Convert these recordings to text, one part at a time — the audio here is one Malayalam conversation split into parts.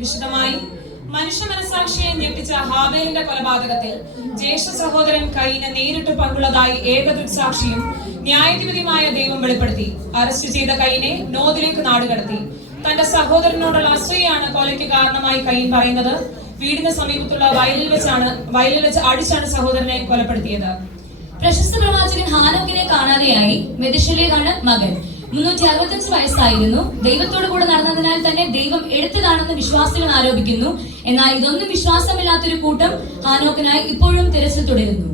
വിശദമായി. മനുഷ്യ മനസാക്ഷിയെ ഞെട്ടിച്ച ഹാബേലിന്റെ കൊലപാതകത്തിൽ ജ്യേഷ്ഠ സഹോദരൻ കയീന് നേരിട്ട് പങ്കുള്ളതായി ഏകദൃക്സാക്ഷിയും ന്യായാധിപതിയുമായ ദൈവം വെളിപ്പെടുത്തി. അറസ്റ്റ് ചെയ്ത കയീനെ നോദിലേക്ക് നാടുകടത്തി. തന്റെ സഹോദരനോടുള്ള അസൂയയാണ് കൊലയ്ക്ക് കാരണമായി കയീൻ പറയുന്നത്. വീടിന് സമീപത്തുള്ള വയലിൽ വെച്ച് അടിച്ചാണ് സഹോദരനെ കൊലപ്പെടുത്തിയത്. പ്രശസ്ത പ്രവാചകൻ ഹാനോക്കിനെ കാണാതെയായി. മെഥുശേലഹാണ് മകൻ. 365 വയസ്സായിരുന്നു. ദൈവത്തോടു കൂടെ നടന്നതിനാൽ തന്നെ ദൈവം എടുത്തതാണെന്ന് വിശ്വാസികൾ ആരോപിക്കുന്നു. എന്നാൽ ഇതൊന്നും വിശ്വാസമില്ലാത്തൊരു കൂട്ടം ഹാനോക്കിനായി ഇപ്പോഴും തിരച്ചിൽ തുടരുന്നു.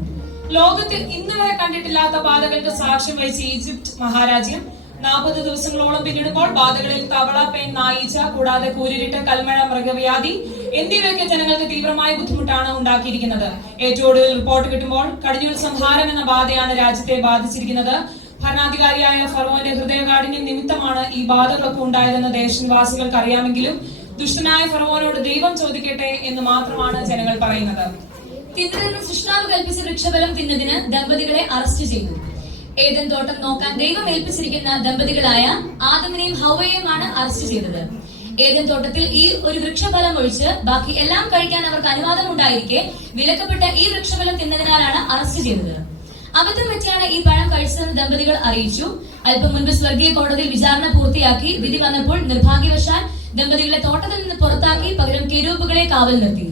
ലോകത്തിൽ ഇന്ന് വരെ കണ്ടിട്ടില്ലാത്ത ബാധകൾക്ക് സാക്ഷ്യം വഹിച്ച ഈജിപ്ത് മഹാരാജ്യം 40 ദിവസങ്ങളോളം പിന്നിടുമ്പോൾ ബാധകളിൽ തവള, പെൺ, നായീച്ച കൂടാതെ കൂരിരുട്ട്, കൽമഴ, മൃഗവ്യാധി എന്നിവയൊക്കെ ജനങ്ങൾക്ക് തീവ്രമായ ബുദ്ധിമുട്ടാണ് ഉണ്ടാക്കിയിരിക്കുന്നത്. ഏറ്റവും ഒടുവിൽ റിപ്പോർട്ട് കിട്ടുമ്പോൾ കടിഞ്ഞൂൽ സംഹാരം എന്ന ബാധയാണ് രാജ്യത്തെ ബാധിച്ചിരിക്കുന്നത്. ഭരണാധികാരിയായ ഫറവോന്റെ ഹൃദയകാഠിന്യം നിമിത്തമാണ് ഈ ബാധകളൊക്കെ ഉണ്ടായതെന്ന് ദേശനിവാസികൾക്ക് അറിയാമെങ്കിലും ദുഷ്ടനായ ഫറവോനോട് ദൈവം ചോദിക്കട്ടെ എന്ന് മാത്രമാണ് ജനങ്ങൾ പറയുന്നത്. തിന്നതെന്ന് സൃഷ്ടാവ് കൽപ്പിച്ച വൃക്ഷഫലം തിന്നതിന് ദമ്പതികളെ അറസ്റ്റ് ചെയ്തു. ഏദൻ തോട്ടം നോക്കാൻ ദൈവം ഏൽപ്പിച്ചിരിക്കുന്ന ദമ്പതികളായ ആദമിനെയും ഹവ്വയെയുമാണ് അറസ്റ്റ് ചെയ്തത്. ഏദൻ തോട്ടത്തിൽ ഈ ഒരു വൃക്ഷഫലം ഒഴിച്ച് ബാക്കി എല്ലാം കഴിക്കാൻ അവർക്ക് അനുവാദം ഉണ്ടായിരിക്കെ വിലക്കപ്പെട്ട ഈ വൃക്ഷഫലം തിന്നതിനാലാണ് അറസ്റ്റ് ചെയ്തത്. അബദ്ധം വെച്ചാണ് ഈ പഴം കഴിച്ചതെന്ന് ദമ്പതികൾ അറിയിച്ചു. അല്പം മുൻപ് സ്വർഗീയ കോടതിയിൽ വിചാരണ പൂർത്തിയാക്കി. വിധി വന്നപ്പോൾ നിർഭാഗ്യവശാൽ ദമ്പതികളെ തോട്ടത്തിൽ നിന്ന് പുറത്താക്കി പകരം കെരൂബുകളെ കാവൽ നിർത്തി.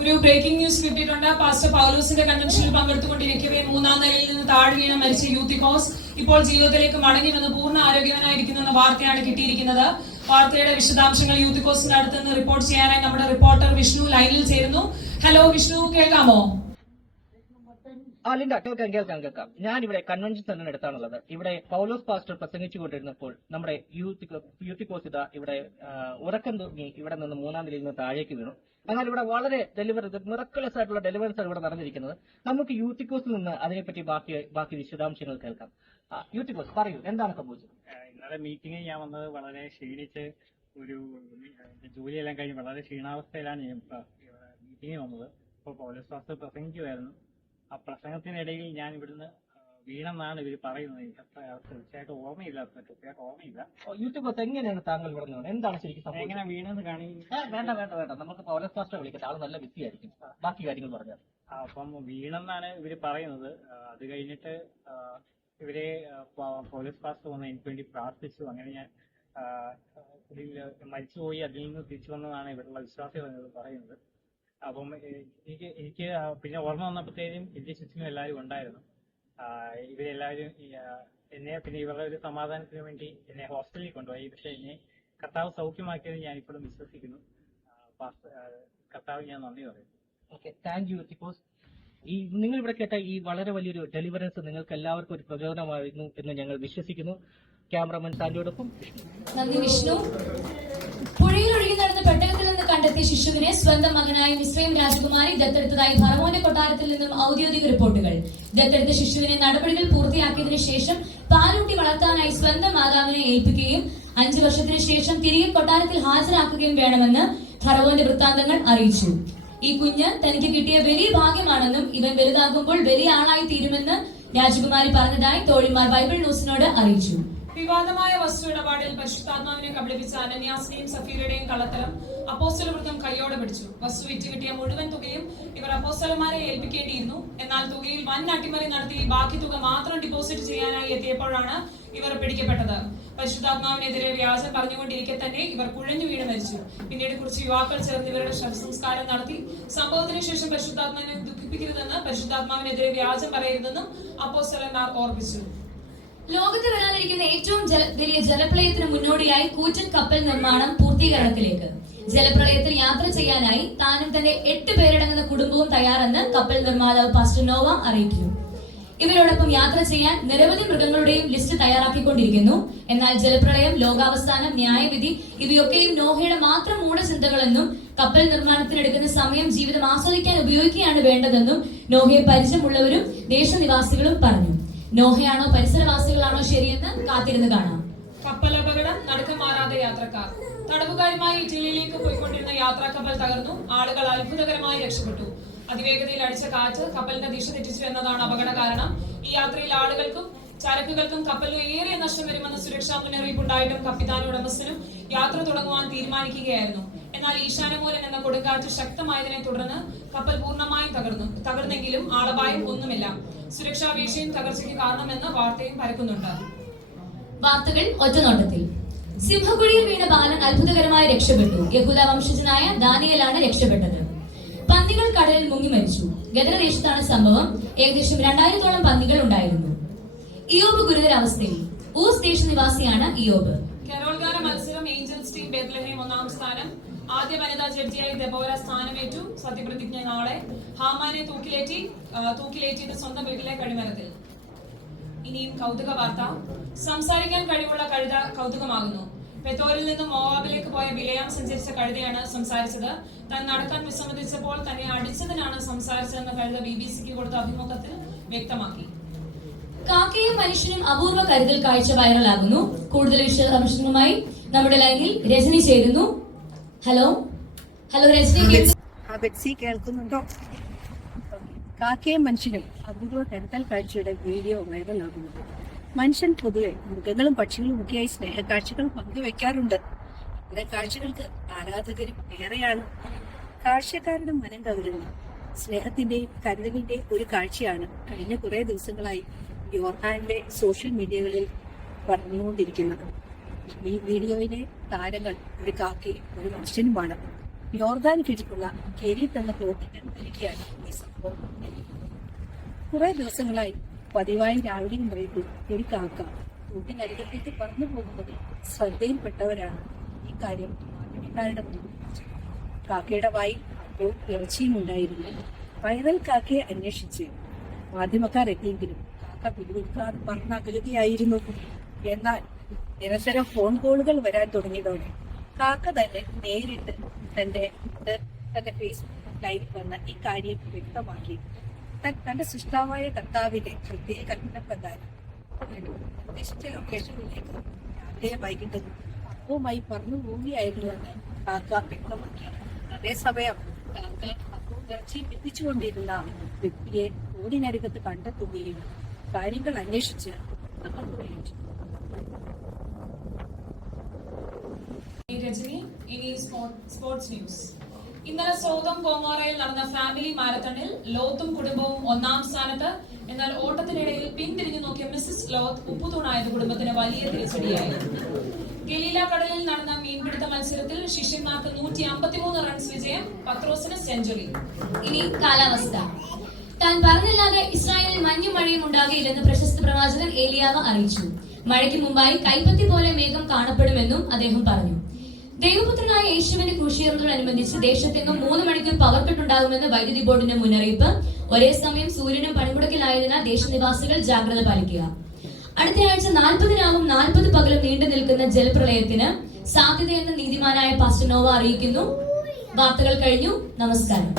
ഒരു ബ്രേക്കിംഗ് ന്യൂസ് കിട്ടിയിട്ടുണ്ട്. പാസ്റ്റർ പൗലോസിന്റെ കൺവെൻഷനിൽ പങ്കെടുത്തുകൊണ്ടിരിക്കവേ 3ാം നിലയിൽ നിന്ന് താഴെ വീണ മരിച്ച യൂത്തിക്കോസ് ഇപ്പോൾ ജീവിതത്തിലേക്ക് മടങ്ങി വന്ന് പൂർണ്ണ ആരോഗ്യവാനായിരിക്കുന്നു എന്ന വാർത്തയാണ് കിട്ടിയിരിക്കുന്നത്. വാർത്തയുടെ വിശദാംശങ്ങൾ യൂത്തിക്കോസിന്റെ അടുത്ത് നിന്ന് റിപ്പോർട്ട് ചെയ്യാനായി നമ്മുടെ റിപ്പോർട്ടർ വിഷ്ണു ലൈനിൽ ചേരുന്നു. ഹലോ വിഷ്ണു, കേൾക്കാമോ? ലിൻഡ, കേൾക്കാം. ഞാൻ ഇവിടെ കൺവെൻഷൻ സെന്ററിന് അടുത്താണുള്ളത്. ഇവിടെ പൗലോസ് പാസ്റ്റർ പ്രസംഗിച്ചുകൊണ്ടിരുന്നപ്പോൾ നമ്മുടെ യൂത്തിക്കോസ് ഇവിടെ ഉറക്കം തൂങ്ങി ഇവിടെ നിന്ന് 3ാം നിലയിൽ നിന്ന് താഴേക്ക് വീണു. എന്നാൽ ഇവിടെ വളരെ മിറക്കുലസ് ആയിട്ടുള്ള ഡെലിവറൻസ് ആണ് ഇവിടെ നടന്നിരിക്കുന്നത്. നമുക്ക് യൂത്തിക്കോസിൽ നിന്ന് അതിനെപ്പറ്റി ബാക്കി വിശദാംശങ്ങൾ കേൾക്കാം. യൂത്തിക്കോസ്, പറയൂ, എന്താണ് സംഭവിച്ചത്? ഇന്നലെ മീറ്റിംഗിൽ ഞാൻ വന്നത് വളരെ ക്ഷീണിച്ച് ജോലിയെല്ലാം കഴിഞ്ഞ് വളരെ ക്ഷീണാവസ്ഥയിലാണ് ഞാൻ മീറ്റിംഗിൽ വന്നത്. ഇപ്പോൾ പൗലോസ് പാസ്റ്റർ പ്രസംഗിക്കുമായിരുന്നു. ആ പ്രസംഗത്തിനിടയിൽ ഞാൻ ഇവിടുന്ന് വീണെന്നാണ് ഇവർ പറയുന്നത്. തീർച്ചയായിട്ടും ഓർമ്മയില്ല. യൂട്യൂബ് എങ്ങനെയാണ് താങ്കൾ വിടുന്നത്? എന്താണ് ശരിക്കും എങ്ങനെ വീണെന്ന് കാണി? വേണ്ട, നമുക്ക് പൗലോസ് പാസ്റ്റർ വിളിക്കട്ടെ. ആള് നല്ല ബിസി ആയിരിക്കും. ബാക്കി കാര്യങ്ങൾ പറഞ്ഞാൽ. അപ്പം വീണെന്നാണ് ഇവര് പറയുന്നത്. അത് കഴിഞ്ഞിട്ട് ഇവരെ പൗലോസ് പാസ്റ്റർ വന്ന് എനിക്ക് വേണ്ടി പ്രാർത്ഥിച്ചു. അങ്ങനെ ഞാൻ മരിച്ചുപോയി അതിൽ നിന്ന് തിരിച്ചു വന്നതാണ് ഇവരുള്ള വിശ്വാസികൾ പറയുന്നത്. അപ്പം എനിക്ക് പിന്നെ ഓർമ്മ വന്നപ്പോഴത്തേക്കും എന്റെ ചുറ്റിനും എല്ലാവരും ഉണ്ടായിരുന്നു. ഇവരെല്ലാവരും എന്നെ പിന്നെ ഇവരുടെ ഒരു സമാധാനത്തിന് വേണ്ടി എന്നെ ഹോസ്റ്റലിൽ കൊണ്ടുപോയി. പക്ഷെ എന്നെ കർത്താവ് സൗഖ്യമാക്കിയത് ഞാൻ ഇപ്പോഴും വിശ്വസിക്കുന്നു. കർത്താവ് ഞാൻ നന്ദി പറയുന്നു. ഓക്കെ, താങ്ക് യു യൂത്തിക്കോസ്. നിങ്ങൾ ഇവിടെ കേട്ട ഈ വളരെ വലിയൊരു ഡെലിവറൻസ് നിങ്ങൾക്ക് എല്ലാവർക്കും ഒരു പ്രചോദനമായിരുന്നു എന്ന് ഞങ്ങൾ വിശ്വസിക്കുന്നു. ക്യാമറമാൻ സാന്റോടൊപ്പം നന്ദി വിഷ്ണു. പുഴയിൽ ഒഴുകി നടന്ന പെട്ടകത്തിൽ നിന്ന് കണ്ടെത്തിയ ശിശുവിനെ സ്വന്തം മകനായ മിസ്രൈം രാജകുമാരി ദത്തെടുത്തതായി ഫറവോന്റെ കൊട്ടാരത്തിൽ നിന്നും ഔദ്യോഗിക റിപ്പോർട്ടുകൾ. ദത്തെടുത്ത ശിശുവിനെ നടപടികൾ പൂർത്തിയാക്കിയതിനു ശേഷം പാലൂട്ടി വളർത്താനായി സ്വന്തം മാതാവിനെ ഏൽപ്പിക്കുകയും 5 വർഷത്തിനു ശേഷം തിരികെ കൊട്ടാരത്തിൽ ഹാജരാക്കുകയും വേണമെന്ന് ഫറവോന്റെ വൃത്താന്തങ്ങൾ അറിയിച്ചു. ഈ കുഞ്ഞ് തനിക്ക് കിട്ടിയ വലിയ ഭാഗ്യമാണെന്നും ഇവൻ വലുതാകുമ്പോൾ വലിയ ആളായി തീരുമെന്ന് രാജകുമാരി പറഞ്ഞതായി തോഴിമാർ ബൈബിൾ ന്യൂസിനോട് അറിയിച്ചു. വിവാദമായ വസ്തു ഇടപാടിൽ പരിശുദ്ധാത്മാവിനെ കബളിപ്പിച്ച അനന്യാസിനെയും സഫീറയുടെയും കള്ളത്തരം അപ്പോസ്തലവൃത്തം കൈയോടെ പിടിച്ചു. വസ്തു വിറ്റ് കിട്ടിയ മുഴുവൻ തുകയും ഇവർ അപ്പോസ്തലന്മാരെ ഏൽപ്പിക്കേണ്ടിയിരുന്നു. എന്നാൽ തുകയിൽ വൻ അട്ടിമറി നടത്തി ബാക്കി തുക മാത്രം ഡിപ്പോസിറ്റ് ചെയ്യാനായി എത്തിയപ്പോഴാണ് ഇവർ പിടിക്കപ്പെട്ടത്. പരിശുദ്ധാത്മാവിനെതിരെ വ്യാജം പറഞ്ഞുകൊണ്ടിരിക്കെ തന്നെ ഇവർ കുഴഞ്ഞു വീണ് മരിച്ചു. പിന്നീട് കുറച്ച് യുവാക്കൾ ചേർന്ന് ഇവരുടെ ശവസംസ്കാരം നടത്തി. സംഭവത്തിന് ശേഷം പരിശുദ്ധാത്മാവിനെ ദുഃഖിപ്പിക്കരുതെന്ന്, പരിശുദ്ധാത്മാവിനെതിരെ വ്യാജം പറയരുതെന്നും അപ്പോസ്തലന്മാർ ഓർപ്പിച്ചു. ലോകത്ത് വരാനിരിക്കുന്ന ഏറ്റവും വലിയ ജലപ്രളയത്തിന് മുന്നോടിയായി കൂറ്റൻ കപ്പൽ നിർമ്മാണം പൂർത്തീകരണത്തിലേക്ക്. ജലപ്രളയത്തിൽ യാത്ര ചെയ്യാനായി താനും തന്റെ 8 പേരടങ്ങുന്ന കുടുംബവും തയ്യാറെന്ന് കപ്പൽ നിർമ്മാതാവ് പാസ്റ്റർ നോവ അറിയിച്ചു. ഇവരോടൊപ്പം യാത്ര ചെയ്യാൻ നിരവധി മൃഗങ്ങളുടെയും ലിസ്റ്റ് തയ്യാറാക്കിക്കൊണ്ടിരിക്കുന്നു. എന്നാൽ ജലപ്രളയം, ലോകാവസാനം, ന്യായവിധി ഇവയൊക്കെയും നോഹയുടെ മാത്രം മൂഢചിന്തകളെന്നും കപ്പൽ നിർമ്മാണത്തിനെടുക്കുന്ന സമയം ജീവിതം ആസ്വദിക്കാൻ ഉപയോഗിക്കുകയാണ് വേണ്ടതെന്നും നോഹയെ പരിചയമുള്ളവരും ദേശനിവാസികളും പറഞ്ഞു. നോഹയാണോ പരിസരവാസികളാണോ ശരിയെന്ന് കാത്തിരുന്ന് കാണാം. കപ്പൽ അപകടം, നടുക്കം മാറാതെ യാത്രക്കാർ. തടവുകാരുമായി ഇറ്റലിയിലേക്ക് പോയിക്കൊണ്ടിരുന്ന യാത്രാ കപ്പൽ തകർന്നു. ആളുകൾ അത്ഭുതകരമായി രക്ഷപ്പെട്ടു. അതിവേഗതയിൽ അടിച്ച കാറ്റ് കപ്പലിന്റെ ദിശ തെറ്റിച്ചു എന്നതാണ് അപകട കാരണം. ഈ യാത്രയിൽ ആളുകൾക്കും ചരക്കുകൾക്കും കപ്പലിന് ഏറെ നഷ്ടം വരുമെന്ന സുരക്ഷാ മുന്നറിയിപ്പ് ഉണ്ടായിട്ടും കപ്പിത്താനും ഉടമസ്ഥനും യാത്ര തുടങ്ങുവാൻ തീരുമാനിക്കുകയായിരുന്നു. എന്നാൽ ഈശാനമൂലൻ എന്ന കൊടുങ്കാറ്റ് ശക്തമായതിനെ തുടർന്ന് കപ്പൽ പൂർണ്ണമായും തകർന്നെങ്കിലും ആളപായം ഒന്നുമില്ല. സുരക്ഷാ വീഴ്ചയും തകർച്ചയ്ക്ക് കാരണമെന്ന് വാർത്തയും പരക്കുന്നുണ്ട്. വാർത്തകൾ ഒറ്റനോട്ടത്തിൽ. സിംഹക്കുഴിയിൽ വീണ ബാലൻ അത്ഭുതകരമായി രക്ഷപ്പെട്ടു. യഹൂദ വംശജനായ ദാനിയേലാണ് രക്ഷപ്പെട്ടത്. പന്നികൾ കടലിൽ മുങ്ങി മരിച്ചു. ഗദരദേശത്താണ് സംഭവം. ഏകദേശം 2000-ഓളം പന്നികൾ ഉണ്ടായിരുന്നു. ഇയോബ് ഗുരുതരാവസ്ഥയിൽ. ഊസ് ദേശ നിവാസിയാണ് ഇയോബ്. കരോൾഗാന മത്സരം ഏഞ്ചൽസ് ടീം ബേത്ലഹേം 1-ാം സ്ഥാനം. ആദ്യ വനിതാ ജഡ്ജിയായി ദെബോര സ്ഥാനമേറ്റു. സത്യപ്രതിജ്ഞ നാളെ. ഹാമാനെ തൂക്കിലേറ്റിയത് സ്വന്തം വീട്ടിലെ കഴിമരത്തിൽ. ഇനിയും കൗതുക വാർത്ത. സംസാരിക്കാൻ കഴിവുള്ള കഴുത കൗതുകമാകുന്നു. പെത്തോരിൽ നിന്നും മോവാബിലേക്ക് പോയ ബിലയാം സഞ്ചരിച്ച കഴുതയാണ് സംസാരിച്ചത്. താൻ നടക്കാൻ വിസമ്മതിച്ചപ്പോൾ തന്നെ അടിച്ചതിനാണ് സംസാരിച്ചതെന്ന് കഴുത BBC-ക്ക് കൊടുത്ത അഭിമുഖത്തിൽ വ്യക്തമാക്കി. കാക്കയും മനുഷ്യനും അപൂർവ കരുതൽ കാഴ്ച വൈറലാകുന്നു. കൂടുതൽ വിശദാംശങ്ങളുമായി നമ്മുടെ ലൈനിൽ രജനി ചേരുന്നു. ഹലോ രജനി. ബെറ്റ്സി കേൾക്കുന്നുണ്ടോ? കാക്കയും മനുഷ്യനും അപൂർവ കരുതൽ കാഴ്ചയുടെ വീഡിയോ വൈറലാകുന്നത്. മനുഷ്യൻ പൊതുവെ മൃഗങ്ങളും പക്ഷികളും ഒക്കെയായി സ്നേഹക്കാഴ്ചകൾ പങ്കുവെക്കാറുണ്ട്. ഇത്തരം കാഴ്ചകൾക്ക് ആരാധകരും ഏറെയാണ്. കാഴ്ചക്കാരുടെ മനം കവരുന്നു സ്നേഹത്തിന്റെയും കരുതലിന്റെയും ഒരു കാഴ്ചയാണ് കഴിഞ്ഞ കുറെ ദിവസങ്ങളായി യോർദാനിലെ സോഷ്യൽ മീഡിയകളിൽ പറഞ്ഞുകൊണ്ടിരിക്കുന്നത്. ഈ വീഡിയോയിലെ താരങ്ങൾ ഒരു കാക്കയും ഒരു മനുഷ്യനുമാണ്. യോർദാൻ കീഴിലുള്ള കെരീത്ത് എന്ന പ്ലോട്ടിന് നൽകിയാണ് ഈ സംഭവം. കുറെ ദിവസങ്ങളായി പതിവായി രാവിലെയും വൈകിട്ടും ഒരു കാക്ക കൂട്ടിനരികത്തേക്ക് പറന്നു പോകുന്നത് ശ്രദ്ധയിൽപ്പെട്ടവരാണ് ഈ കാര്യം മാധ്യമക്കാരുടെ മുന്നിൽ. കാക്കയുടെ വായിൽ അപ്പോൾ ഇറച്ചിയും ഉണ്ടായിരുന്നു. വൈറൽ കാക്കയെ അന്വേഷിച്ച് മാധ്യമക്കാർ എത്തിയെങ്കിലും കാക്ക പിടികൊടുക്കാതെ പറന്നകലുകയായിരുന്നു. എന്നാൽ നിരന്തരം ഫോൺ കോളുകൾ വരാൻ തുടങ്ങിയതോടെ കാക്ക തന്നെ നേരിട്ട് തന്റെ ഫേസ്ബുക്ക് ലൈവിൽ വന്ന ഈ കാര്യം വ്യക്തമാക്കി. തന്റെ സൃഷ്ടാവായ കർത്താവിന്റെ പ്രത്യേക കൽപ്പനപ്രകാരം നിർദ്ദിഷ്ട ലൊക്കേഷനിലേക്ക് രാവിലെ വൈകിട്ട് അപ്പവുമായി പറന്നു പോവുകയായിരുന്നുവെന്ന് കാക്ക വ്യക്തമാക്കി. അതേസമയം കാക്ക അപ്പവും ഇറച്ചിയും എത്തിച്ചുകൊണ്ടിരുന്ന വ്യക്തിയെ ഓടിനരികത്ത് കണ്ടെത്തുകയും കാര്യങ്ങൾ അന്വേഷിച്ച് നടക്കുകയും ചെയ്തു. രജനി. ഇനി സ്പോർട്സ് ന്യൂസ്. ഇന്നലെ സോതം ഗോമോറയിൽ നടന്ന ഫാമിലി മാരത്തണിൽ ലോത്തും കുടുംബവും 1-ാം സ്ഥാനത്ത്. എന്നാൽ ഓട്ടത്തിനിടയിൽ പിന്തിരിഞ്ഞു നോക്കിയ മിസസ് ലോത്ത് ഉപ്പുതൂണായത് കുടുംബത്തിന് വലിയ തിരിച്ചടിയായി. ഗലീല കടലിൽ നടന്ന മീൻപിടുത്ത മത്സരത്തിൽ ശിഷ്യന്മാർക്ക് 153 റൺസ് വിജയം. പത്രോസിന് സെഞ്ചുറി. ഇനി കാലാവസ്ഥ. താൻ പറഞ്ഞില്ലാതെ ഇസ്രായേലിൽ മഞ്ഞും മഴയും ഉണ്ടാകില്ലെന്ന് പ്രശസ്ത പ്രവാചകൻ ഏലിയാവ് അറിയിച്ചു. മഴയ്ക്ക് മുമ്പായി കൈപ്പത്തി പോലെ മേഘം കാണപ്പെടുമെന്നും അദ്ദേഹം പറഞ്ഞു. ദൈവപുത്രനായ യേശുവിന്റെ ക്രൂശീകരണത്തോടനുബന്ധിച്ച് ദേശത്തെങ്ങും 3 മണിക്കൂർ പവർ കട്ട് ഉണ്ടാകുമെന്ന് വൈദ്യുതി ബോർഡിന്റെ മുന്നറിയിപ്പ്. ഒരേ സമയം സൂര്യനും പണിമുടക്കിലായതിനാൽ ദേശനിവാസികൾ ജാഗ്രത പാലിക്കുക. അടുത്ത ആഴ്ച 40 രാവും 40 പകലും നീണ്ടു നിൽക്കുന്ന ജലപ്രളയത്തിന് സാധ്യതയെന്ന് നീതിമാനായ പാസ്റ്റർ നോവ അറിയിക്കുന്നു. വാർത്തകൾ കഴിഞ്ഞു. നമസ്കാരം.